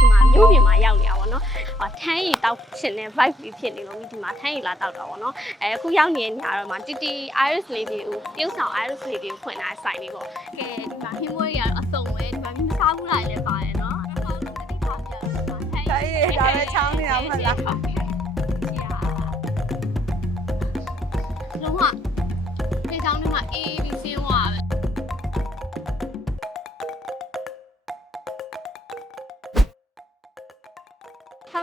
ဒီမှာမြို့ပြင်မှာရောက်နေတာပေါ့နော်။ဟာထန်းရည်တောက်ရှင်တဲ့ vibe လေးဖြစ်နေလို့ဒီမှာထန်းရည်လာတောက်တာပေါ့နော်။အဲအခုရောက်နေတဲ့နေရာတော့မှာတီတီ iris လေးတွေကိုတရုတ်ဆောင် iris လေးတွေကိုဖွင့်ထားတဲ့ဆိုင်လေးပေါ့။ကဲဒီမှာဟင်းမွေးတွေကတော့အစုံပဲဒီမှာမင်းမစားဘူးလားလည်းပါတယ်နော်။အကောင်းဆုံးတတိထားပြတယ်ဒီမှာထန်းရည်အေးဒါပဲချောင်းနေတာမဟုတ်လားလုံးဝဒီဆောင်ထဲမှာအေးပြီးဆင်းသွားပဲ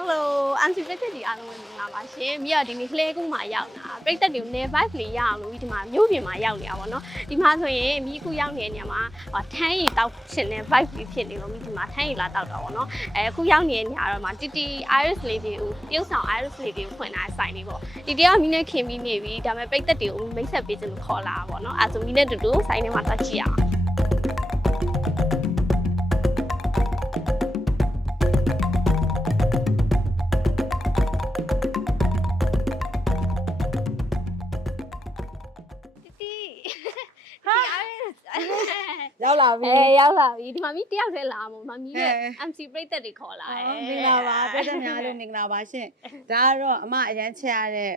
Hello အန်စီပရိသတ်ဒီအားလုံးကိုမင်္ဂလာပါရှင်။မြေကဒီနေ့လှဲကုန်းမှာရောက်တာပရိသတ်တွေကို ne vibe လေးရအောင်လို့ဒီမှာမြို့ပြင်မှာရောက်နေတာပေါ့နော်။ဒီမှာဆိုရင်မိခုရောက်နေတဲ့နေရာမှာထန်းရည်တောက်ရှင်တဲ့ vibe လေးဖြစ်နေလို့မိဒီမှာထန်းရည်လာတောက်တာပေါ့နော်။အဲအခုရောက်နေတဲ့နေရာတော့မှာတီတီ iris လေးတွေကိုတရုတ်ဆောင် iris လေးတွေကိုဖွင့်ထားတဲ့ဆိုင်လေးပေါ့။ဒီတယောက်မိနဲ့ခင်ပြီးနေပြီဒါပေမဲ့ပရိသတ်တွေကိုမိတ်ဆက်ပေးချင်လို့ခေါ်လာတာပေါ့နော်။အဲဆိုမိနဲ့တူတူဆိုင်ထဲမှာတက်ကြည့်အောင်။ ရောက်လာပြီ အဲရောက်လာပြီဒီမှာမီးတယောက်တည်းလာမို့မမီးရဲ့ ဟဲ့ MC ပြိသက်တွေခေါ်လာတယ်မင်္ဂလာပါပြည်သက်များလို့မင်္ဂလာပါရှင်ဒါကတော့အမအရန်ချက်ရတဲ့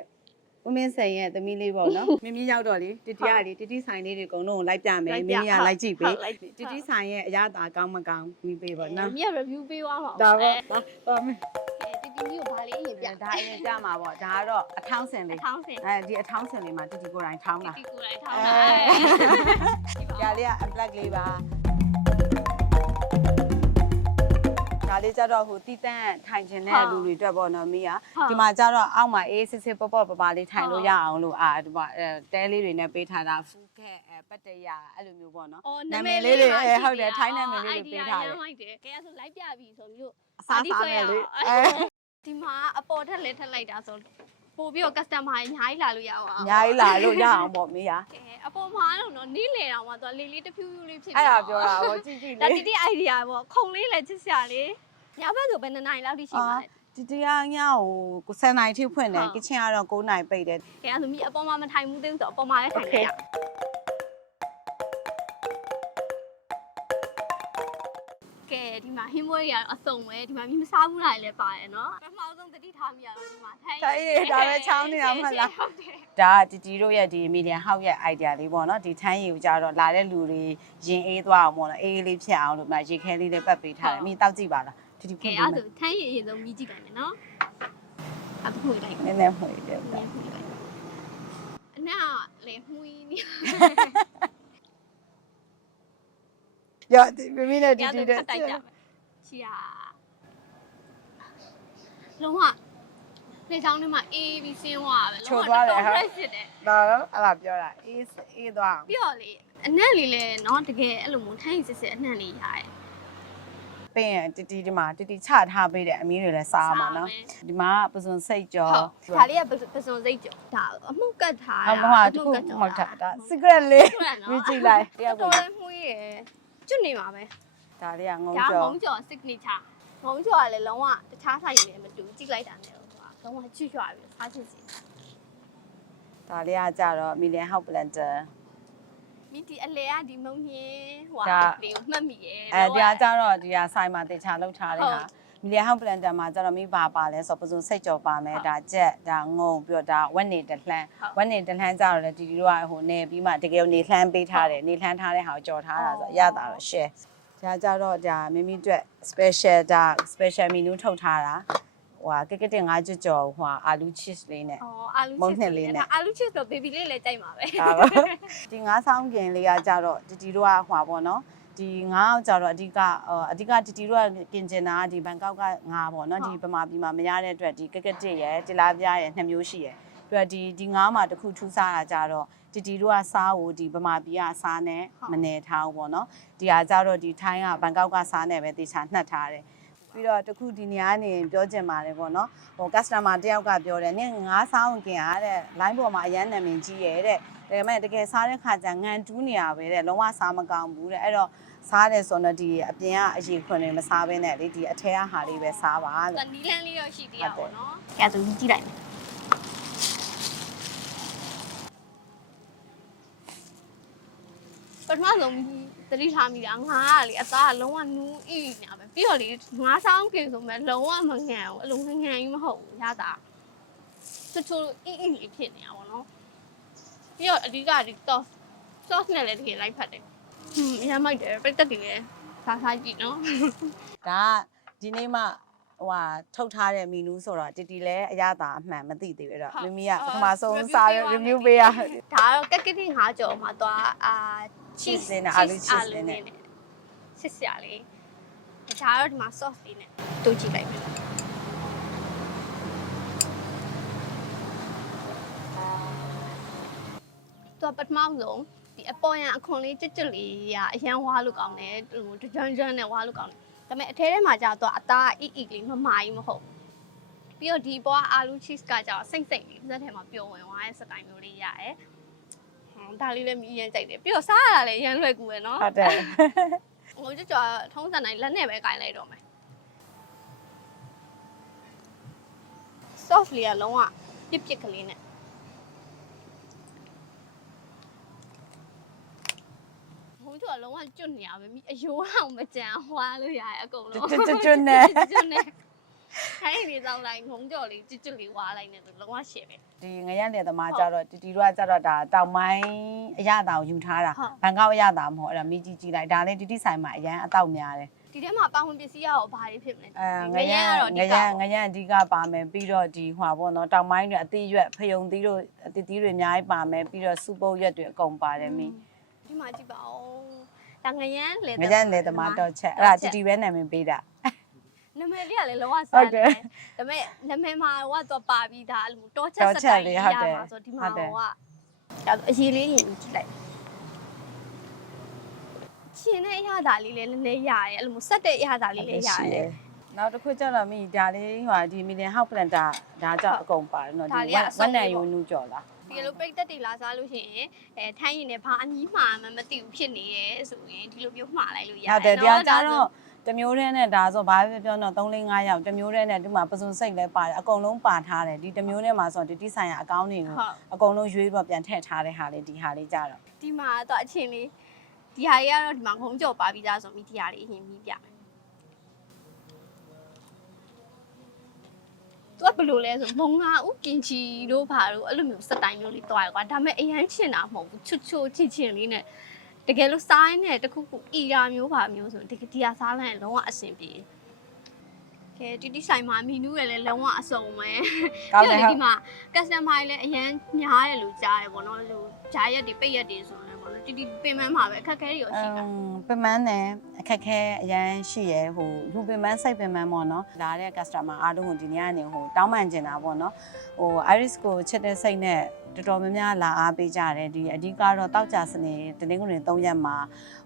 ဦးမင်းစိန်ရဲ့သမီးလေးပေါ့နော်မင်းမင်းရောက်တော့လေတတိကလေတတိဆိုင်လေးတွေအကုန်လုံးကိုလိုက်ပြမယ်မင်းမင်းကလိုက်ကြည့်ပေးတတိဆိုင်ရဲ့အရသာကောင်းမကောင်းမိပေးပေါ့နော်မီးရဲ့ review ပေးသွားမှာဒါပေါ့ပေါ့ပါမင်းတီတီမီးကိုဗာလေးအရင်ပြဒါအရင်ကြမှာပေါ့ဒါကတော့အထောင်းစင်အလေးထောင်းစင်အဲဒီအထောင်းစင်လေးမှာတတိကိုယ်တိုင်ထောင်းတီတာတီကိုယ်တိုင်ထောင်းအဲတာဒါလေးကအပလက်လေးပါ ဒါလေးကြတော့ဟိုတီးတန့်ထိုင်ခြင်းတဲ့လူတွေအတွက်ပေါ့နော်မီးကဒီမှာကြတော့အောက်မှာအေးစစ်စစ်ပေါ့ပေါ့ပပလေးထိုင်လို့ရအောင်လို့အာဒီမှာအဲတဲလေးတွေနဲ့ပေးထားတာဖူးခက်အဲပတ်တရအဲ့လိုမျိုးပေါ့နော်အော်နာမည်လေးတွေအဲဟုတ်တယ်ထိုင်းနာမည်လေးတွေပေးထားတယ်ဟုတ်တယ်ကဲဆိုလိုက်ပြပြီဆိုမျိုးအစားစားမယ်လေအဲဒီမှာအပေါ်ထက်လဲထက်လိုက်တာဆို ပို့ပြီးတော့ customer အများကြီးလာလို့ရအောင်အများကြီးလာလို့ရအောင်ပေါ့မီးကကဲအပေါ်မှာတော့နော်နီးလေတော့မှသူကလေးလေးတဖြူဖြူလေးဖြစ်နေအဲ့ဒါပြောတာပေါ့ကြည့်ကြည့်ဒါလေတီတီ idea ပေါ့ခုံလေးလည်းချစ်စရာလေးညဘက်ဆိုဘယ်နှစ်နိုင်လောက်ထိရှိမှာလဲဒီတရားညကို7နိုင်ထိဖွင့်တယ်ဟုတ်ကချင်ကတော့9နိုင်ပိတ်တယ်ကဲအဲ့ဆိုမိအပေါ်မှာမထိုင်ဘူးသေးဘူးဆိုအပေါ်မှာလည်းထိုင်နေရ ကဲဒီမှာဟင်းမွေးရအစုံပဲဒီမှာမိမစားဘူးလားလည်းပါတယ်နော်ပထမဆုံးတတိထားမိရတော့ဒီမှာထိုင်ဒါအေးဒါပဲချောင်းနေတာမဟုတ်လားဟုတ်တယ်ဒါကတီတီတို့ရဲ့ဒီမီဒီယံဟောက်ရဲ့ idea လေးပေါ့နော်ဒီထမ်းရည်ကိုကြတော့လာတဲ့လူတွေရင်အေးသွားအောင်ပေါ့နော်အေးအေးလေးဖြစ်အောင်လို့မှရေခဲလေးလေးပတ်ပေးထားတယ်မိတောက်ကြည့်ပါလားတီတီဖွကဲင့်အဲ့ပေးမယ်ဆိုထိုင်ရအရင်ဆုံးမြည်ကြည့်လိုက်မယ်နော်အဲ့ဒါဖွင့်လိုက်နည်းနည်းဖွင့်တယ်နည်းဖွင့်လိုက်အနာလေမှုီးနေ ရမမီနဲ့တီရတီတော့တဲ့ဖတ်တိုက်ကြမယ်ချီယာလုံးဝလေချောင်းထဲမှာအေးပြီးဆင်းသွားတာပဲဖြစ်တယ်ဒါတော့အဲ့ဒါပြောတာအေးအေးသွားအောင်ပြီးတော့လေအနက်လေးလဲနော်တကယ်အဲ့လိုမျိုးထိုင်းစစ်စစ်အနက်လေးရတယ်ပြင်ရင်တီတီဒီမှာတီတီချထားပေးတယ်အမီးတွေလည်းစားမှာနော်ဒီမှာပစွန်စိတ်ကြောဟုတ်ဒါလေးကပစုံစိတ်ကြောဒါအမှုတ်ကတ်ထားအမဟာတခုမဟုတ်တာဒါ secret လေးမြည်ကြည့်လိုက်တယောက်တော်ကိုလေးမှုရယ် ကျွတ်နေပါပဲဒါလေးကငုံဒါကြောငုံကြော် signature ငုံကြော်ကလည်းလုံးဝတခြားဆိုင်နဲ့မတူကြည့်လိုက်တာနဲ့ဟိုကလုံးဝချွတ်ရွာပြီးစားချင်စီဒါလေးကကြတော့ million house blender မိဒီအလဲကဒီမုံညင်းဟိုဒါကလေးကိုမှတ်မိရဲ့ အဲဒီကကြတော့ဒီကဆိုင်မှာတေချာလောက်ထားတဲ့ဟုတ် ဟာ million house blender မှာကြတော့မိပါပါလဲဆိုပစုံစိတ်ကြောပါမယ်ဒါကြက်ဒါငုံပြီးတော့ဒါဝက်နေတလှမ်းဝက်နေတလှမ်းကြတော့လေဒီဒီတို့ကဟိုနေပြီးမှတကယ်နေလှမ်းပေးထားတယ်နေလှမ်းထားတဲ့ဟာကိုကြော်ထားတာဆိုရတာတော့ share ဒါကြတော့ဒါမိမိအတွက် special ဒါ special menu ထုတ်ထားတာဟိုဟာကက်ကက်တင်ငါးကြော်ကြော်ဟိုဟာအာလူ cheese လေးနဲ့အော်အာလူမုန့်ချစ်နှစ်လေးနဲ့အာလူချစ်ဆိုဘေဘီလေးလည်းကြိုက်မှာပဲဒါပါဒီငါးဆောင်ကင်လေးကကြတော့တီတီတို့ကဟွာပေါ့နော် ဒီငါးအောင်ကြတော့အဓိကအော်အဓိကတီတီတို့ကကင်ကျင်တာကဒီဘန်ကောက်ကငါးပေါ့နော်ဒီပမာပြည်မှာမရတဲ့အတွက်ဒီကက်ကက်တစ်ရယ်တီလာပြားရယ်နှစ်မျိုးရှိရယ်ပြီးတော့ဒီဒီငါးမှာတစ်ခုထူးခြားတာကြတော့တီတီတို့ကစားကိုဒီပမာပြည်ကစားနဲ့မနေထားဘူးပေါ့နော်ဒီဟာကြတော့ဒီထိုင်းကဘန်ကောက်ကစားနဲ့ပဲတေချာနှက်ထားတယ်ပြီးတော့တခုဒီနေရာနေပြောချင်ပါတယ်ပေါ့နော်ဟို customer တယောက်ကပြောတယ်နင်ငါးဆောင်ကင်အားတဲ့ line ပေါ်မှာအရန်နာမည်ကြီးရဲ့တဲ့ဒါပေမဲ့တကယ်စားတဲ့ခါကျငံတူးနေရပဲတဲ့လုံးဝစားမကောင်းဘူးတဲ့အဲ့တော့ စားတယ်ဆိုတော့ဒီအပြင်ကအရေခွင်တွေမစားဘဲနဲ့လေဒီအထဲကဟာလေးပဲစားပါ။တဲ့နီလန်းလေးတော့ရှိသေးရပါတော့။ကဲဆိုကြည့်လိုက်မယ်။ပထမဆုံးသတိထားမိတာငါကလေအသားကလုံးဝနူးဤညာပဲပြီးတော့လေငါးဆောင်ကင်ဆိုမဲ့လုံးဝမငန်ဘူးအဲ့လိုငငန်ကြီးမဟုတ်ဘူးရတာချူချူဤဤလေးဖြစ်နေတာပေါ့နော်ပြီးတော့အဓိကဒီ sauce sauce နဲ့လည်းတကယ်လိုက်ဖတ်တယ် ဟွန်းအရင်မိုက်တယ်ပြတ်တက်တယ်လေစားစားကြည့်နော်ဒါကဒီနေ့မှဟိုဟာထုတ်ထားတဲ့မီနူးဆိုတော့တီတီလည်းအရသာအမှန်မသိသေးဘူးအဲ့တော့ဟုတ်မမီးကအော်ပထမဆုံး review စားရပေးပါမယ် review ပေးရ ဒါကတော့ကက်ကတိငါးကြော်မှာသွားအာ cheese လေးနဲ့အာလူ cheese လေးနဲ့ချစ်စရာလေးဒါကတော့ဒီမှာ sauce လေးနဲ့တို့ကြည့်လိုက်မယ်သူကပထမဆုံး ဒီအပေါ်ရန်အခွန်လေးကြွကြွလေးကအရန်ဝါလို့ကောင်းတယ်ဟိုကြွန်းကြွန်းနဲ့ဝါလို့ကောင်းတယ်ဒါပေမဲ့အထဲထဲမှာကျတော့အသားအီအီလေးမမာကြီးမဟုတ်ဘူးပြီးတော့ဒီပေါ်အာလူ cheese ကကျတော့စိမ့်စိမ့်လေးတစ်ထဲမှာပျော်ဝင်သွားတဲ့စတိုင်မျိုးလေးရတယ်ဟမ်ဒါလေးလည်းမြည်ရန်ကြိုက်တယ်ပြီးတော့စားရတာလည်းရန်လွယ်ကူပဲเนาะ ဟုတ်တယ် ဟိုကြွကြွထုံးစံတိုင်းလက်နဲ့ပဲကင်လိုက်တော့မယ် sauce လေးကလုံးဝပြစ်ပြစ်ကလေးနဲ့ ဟိုကြွလုံးဝကျွတ်နေရပဲမိအယိုးအောင်မကြံဟွာလို့ရတယ်အကုန်လုံးကျွတ်ကျွတ်ကျွတ်နဲ့ ကျွတ်နဲ့ခိုင်းနေတော့လိုက်ငုံကြော်လေးကျွတ်ကျွတ်လေးဝါလိုက်နေတယ်လုံးဝရှယ်ပဲ ဒီငရက်လေသမားကြတော့တီတီတို့ကကြတော့ဒါတောင်ပိုင်းအရသာကိုယူထားတာဟုတ် ဘန်ကောက်အရသာမဟုတ်အဲ့ဒါမိကြီးကြီးလိုက်ဒါလည်းတီတီဆိုင်မှာအရန်အတော့များတယ်ဒီထဲမှာပါဝင်ပစ္စည်းရောဘာတွေဖြစ်မလဲအဲငငရရဲန်ကတော့ငဒီရက န်ငရန်အဓိကပါမယ်ပြီးတော့ဒီဟွာပေါ့နော်တောင်ပိုင်းတွေအသေးရွက်ဖယုံသီးတို့အသီးသီးတွေအများကြီးပါမယ်ပြီးတော့စူပုတ်ရွက်တွေအကုန်ပါတယ်မိဒီမှာကြည့်ပါဦး ဒါငရမ်းလေငရန်လေသမားတော့ချက်အဲ့ဒါတီတီပဲနာမည်ပေးတာ နာမည်လေးကလည်းလောကဟုစားတ်တတယ်ယ်ဒါပေမဲ့နာမည်မှာကတော့ပါပြီးသားအဲ့လိုတောချက်တောစချက်တိုင်လေးလေးဟုရတ်တယ်ပါဆိုဒီမှာဟုတ်တယ်ဟိုကဒါအရေးလေးရင်ကြည့်လိုက်ရှင်တဲ့အရသာလေးလည်းနည်းနည်းရတယ်အဲ့လိုမျိုးဆက်တဲ့အရသာလေးလည်းရတယ် နောက်တစ်ခုကျတော့မိဒါလေးဟိုဒီမီလီယံဟောက်ပလန်တာဒါကြောင့်အကုန်ပါတယ်နော်ဒါဒီလေးဝကက်အစုံဝက်နံလေးယူပေါ့နူးကြော်လားဒီလိုပိတ်သက်တွေလာစားလို့ရှိရင်အဲထိုင်းရင်လည်းဘာအနီးမှာမှမသိဘူးဖြစ်နေရဲဆိုရင်ဒီလိုမျိုးမှားလိုက်လို့ရဟုတ်တတယ်ယ်တရားနော်ကြတော့တစ်မျိုးတည်းနဲ့ဒါဆိုဘာပဲပြောတော့3 4 5ယောက်တစ်မျိုးတည်းနဲ့ဒီမှာပစုံစိတ်လည်းပါတယ်အကုန်လုံးပါထားတယ်ဒီတစ်မျိုးနဲ့မှာဆိုတော့ဒီတိဆိုင်ရာအကောင့်တွေကိုဟုတ်အကုန်လုံးရွေးတော့ပြန်ထည့်ထားတဲ့ဟာလေးဒီဟာလေးကြတော့ဒီမှာတော့အချင်းလေးဒီဟာလေးကတော့ဒီမှာခုံးကြော်ပါပြီးသားဆိုမိဒီဟာလေးအရင်ပြီးပြမယ် သူကဘယ်လိုလဲဆိုမုံငါဥကင်ချီတို့ဘာတို့အဲ့လိုမျိုးစတိုင်မျိုးလေးတွားရကွာဒါပေမဲ့အရန်ချင်တာမဟုတ်ဘူးချွတ်ချွတ်ချစ်ချင်လေးနဲ့တကယ်လို့စားရင်းနဲ့တခုခုအီရာမျိုးပါမျိုးဆိုဒီဒီဟာစားလိုက်ရင်လုံးဝအဆင်ပြေကဲတီတီဆိုင်မှာမီနူးရလည်းလုံးဝအစုံပဲကောင်းတယ်ပြီးဟုတ်တော့ဒီမှာ customer တွေလည်းအရန်များတယ်လို့ကြားရပေါ့နော်ဟိုဂျာရက်တွေပိတ်ရက်တွေဆိုရင်ပေါ့နော် တီတီပင်ပန်းမှာပဲအခက်အခဲတွေရောရှိတာအမ်ပင်မနဲ့အခက်ခဲအရန်ရှိရယ်ဟိုလူပင်မစိတ်ပင်မပေါ့နော်လာတဲ့ customer အားလုံးကိုဒီနေ့ကနေဟိုတောင်းပန်ကျင်တာပေါ့နော်ဟို iris ကိုချစ်တဲ့စိတ်နဲ့တော်တော်များများလာအားပေးကြတယ်ဒီအဓိကတော့တောက်ကြစနေတနင်္ဂနွေ3ရက်မှာ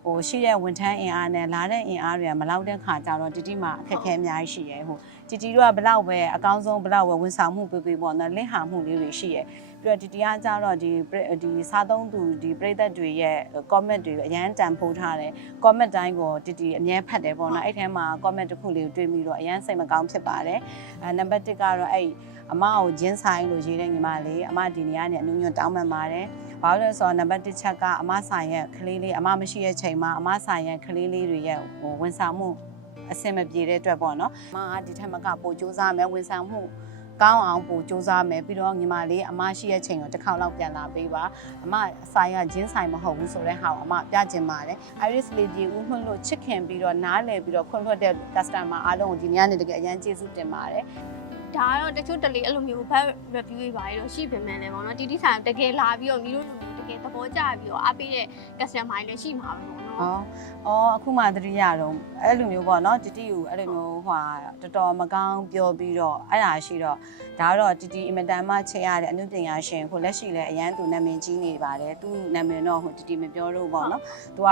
ဟိုရှိတဲ့ဝန်ထမ်းအင်အားနဲ့လာတဲ့အင်အားတွေကမလောက်တဲ့ခါကျတော့တီတီမှာအခက်ခဲအများကြီးရှိရယ်ဟိုတီတီတို့ကဘလောက်ပဲအကောင်းဆုံးဘလောက်ပဲဝန်ဆောင်မှုပေးပေးပေါ့နော်လင့်ဟာမှုလေးတွေရှိရယ် ပြီးတော့ဒီတရားကြတော့ဒီပရိဒီစားသုံးသူဒီပရိသတ်တွေရဲ့ comment တွေအရန်တန်ဖိုးထားတယ် comment တိုင်းကိုတီတီအမြဲဖတ်တယ်ပေါ့နော်အဲ့ထဲမှာ comment တစ်ခုလေးကိုတွေ့ပြီးတော့အရန်စိတ်မကောင်းဖြစ်ပါတယ်အဲနံပါတ်1ကတော့အဲ့အမကိုဂျင်းဆိုင်လို့ရေးတဲ့ညီမလေးအမဒီနေရာနဲ့အနုညွတ်တောင်းပန်ပါတယ်ဘာလို့လဲဆိုတော့နံပါတ်1ချက်ကအမဆိုင်ရဲ့ကလေးလေးအမမရှိတဲ့ချိန်မှာအမဆိုင်ရဲ့ကလေးလေးတွေရဲ့ဟိုဝန်ဆောင်မှုအဆင်မပြေတဲ့အတွက်ပေါ့နော်အမကဒီထက်မကပိုစူးစမ်းမယ်ဝန်ဆောင်မှု ကောင်းအောင်ပို့စူးစမ်းမယ်ပြီးတော့ညီမလေးအမရှိရဲ့ချိန်ကိုတစ်ခေါက်လောက်ပြန်လာပေးပါအမအဆိုင်ကဂျင်းဆိုင်မဟုတ်ဘူးဆိုတဲ့ဟာကိုအမပြချင်ပါတယ် Iris Lady ဦးမှလို့ချစ်ခင်ပြီးတော့နားလည်ပြီးတော့ခွင့်လွှတ်တဲ့ customer အားလုံးကိုဒီနေ့ကနေတကယ်အရန်ကျေးဇူးတင်ပါတယ်ဒါကတော့တချို့တလေအဲ့လိုမျိုး bad review တွေပါရတော့ရှိပေမဲ့လည်းပေါ့နော်တီတီဆိုင်တကယ်လာပြီးတော့မိတို့လူမျိုးတကယ်သဘောကျပြီးတော့အားပေးတဲ့ customer တွေလည်းရှိမှာပဲပေါ့ ဩဩအခုမှသတိရတော့အဲ့လိုမျိုးပေါ့နော်တတိကိုအဲ့လိုမျိုးဟွာတော်တော်မကောင်းပြောပြီးတော့အဲ့ဒါရှိတော့ဒါတော့တတိအင်မတန်မှချင်ရတဲ့အမှုပညာရှင်ဟိုလက်ရှိလည်းအရန်သူနာမည်ကြီးနေပါတယ်သူနာမည်တော့ဟိုတတိမပြောလို့ပေါ့နော်သူက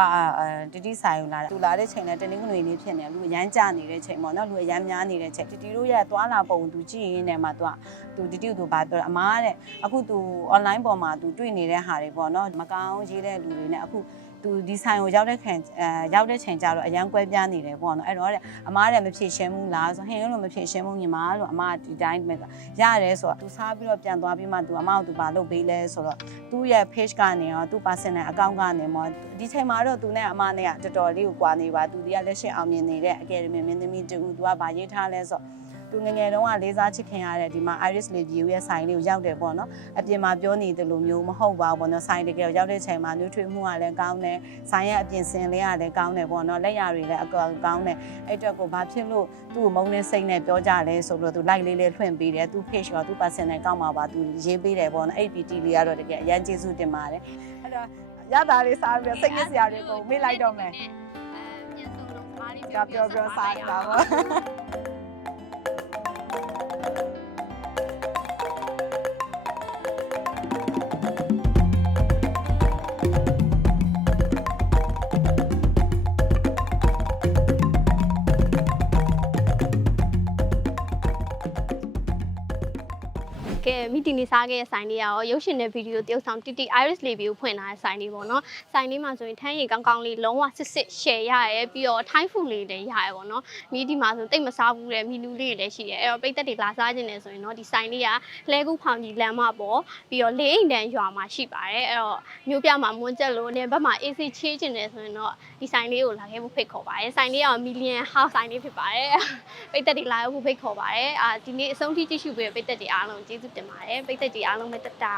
တတိဆိုင်လာသူလာတဲ့ချိန်လည်းတနင်္ဂနွေနေ့ဖြစ်နေလူအရန်ကြနေတဲ့ချိန်ပေါ့နော်လူအရန်များနေတဲ့ချိန်တတိတို့ရဲ့သွာလာပုံသူကြည့်ရင်းနဲ့မှသူကသူတတိကိုသူဘာပြောအမားတဲ့အခုသူ online ပေါ်မှာသူတွေ့နေတဲ့ဟာတွေပေါ့နော်မကောင်းရေးတဲ့လူတွေနဲ့အခု သူဒီဆိုင်ကိုရောက်တဲ့ခံအဲရောက်တဲ့ချိန်ကျတော့အရန်ကွဲပြားနေတယ်ပေါ့နော်အဲ့တော့တဲ့အမားတဲ့မဖြည့်ရှင်းဘူးလားဆိုဟင်းလို့မဖြည့်ရှင်းဘူးညီမလို့အမားဒီတိုင်းပဲရတယ်ဆိုတော့သူစားပြီးတော့ပြန်သွားပြီးမှသူအမားကိုသူပါလုပ်ပေးလဲဆိုတော့သူ့ရဲ့ page ကနေရောသူ personal account ကနေမောဒီချိန်မှာတော့သူနဲ့အမားနဲ့ကတော်တော်လေးကိုကွာနေပါသူဒီကလက်ရှိအောင်မြင်နေတဲ့အကယ်ဒမီမင်းသမီးတူသူကဗာရေးထားလဲဆိုတော့ သူငယ်ငယ်တုန်းကလေးစားချစ်ခင်ရတဲ့ဒီမှာ Iris Review ရဲ့ဆိုင်လေးကိုရောက်တယ်ပေါ့နော်အပြင်မှာပြောနေတယ်လို့မျိုးမဟုတ်ပါဘူးပေါ့နော်ဆိုင်တကယ်ရောက်တဲ့ချိန်မှာနွေးထွေးမှုကလည်းကောင်းတယ်ဆိုင်ရဲ့အပြင်စင်လေးကလည်းကောင်းတယ်ပေါ့နော်လက်ရတွေလည်းအကောင်ကောင်းတယ်အဲ့အတွက်ကိုဘာဖြစ်လို့သူ့ကိုမုန်းတဲ့စိတ်နဲ့ပြောကြလဲဆိုပြီးတော့သူ like လေးလေးလွှင့်ပေးတယ်သူ page ကသူ personal ကောင်းမှာပါသူရေးပေးတယ်ပေါ့နော် APT လေးကတော့တကယ်အရန်ကျေးဇူးတင်ပါတယ်အဲ့တော့ရတာလေးစားပြီးတော့စိတ်ညစ်စရာတွေကိုမေ့လိုက်တော့မယ်အဲပြ Thank you. ကားလေးကပြောပြောစားနေတာပေါ့ကဲမိတီနေစားခဲ့တဲ့ဆိုင်လေးကရောရုပ်ရှင်တဲ့ဗီဒီယိုတရုပ်ဆောင်တီတီ Iris Review ဖွင့်ထားတဲ့ဆိုင်လေးပေါ့နော်ဆိုင်လေးမှာဆိုရင်ထမ်းရည်ကောင်းကောင်းလေးလုံးဝစစ်စစ် share ရရဲပြီးတော့ time food လေးလည်းရရဲပေါ့နော်မိဒီမှာဆိုတိတ်မစားဘူးတဲ့မီနူလေးတွေလည်းရှိတယ်အဲ့တော့ပိတ်သက်တွေလာစားခြင်းနဲ့ဆိုရင်တော့ဒီဆိုင်လေးကလဲကူဖောင်ကြီးလမ်းမပေါ်ပြီးတော့လေးအိမ်တန်းရွာမှာရှိပါတယ်အဲ့တော့မြို့ပြမှာမွန်းချက်လို့နေဘက်မှာ AC ချေးခြင်းနဲ့ဆိုရင်တော့ဒီဆိုင်လေးကိုလာခဲ့ဖို့ဖိတ်ခေါ်ပါတယ်ဆိုင်လေးကမီလီယံ house ဆိုင်လေးဖြစ်ပါတယ်ပိတ်သက်တွေလာဖို့ဖိတ်ခေါ်ပါတယ်အာဒီနေ့အဆုံးထိကြည့်ရှုပေးတဲ့ပိတ်သက်တွေအားလုံးကျေးဇူးတင်ပါတယ်ပိတ်သက်တွေအားလုံးပဲတက်တာ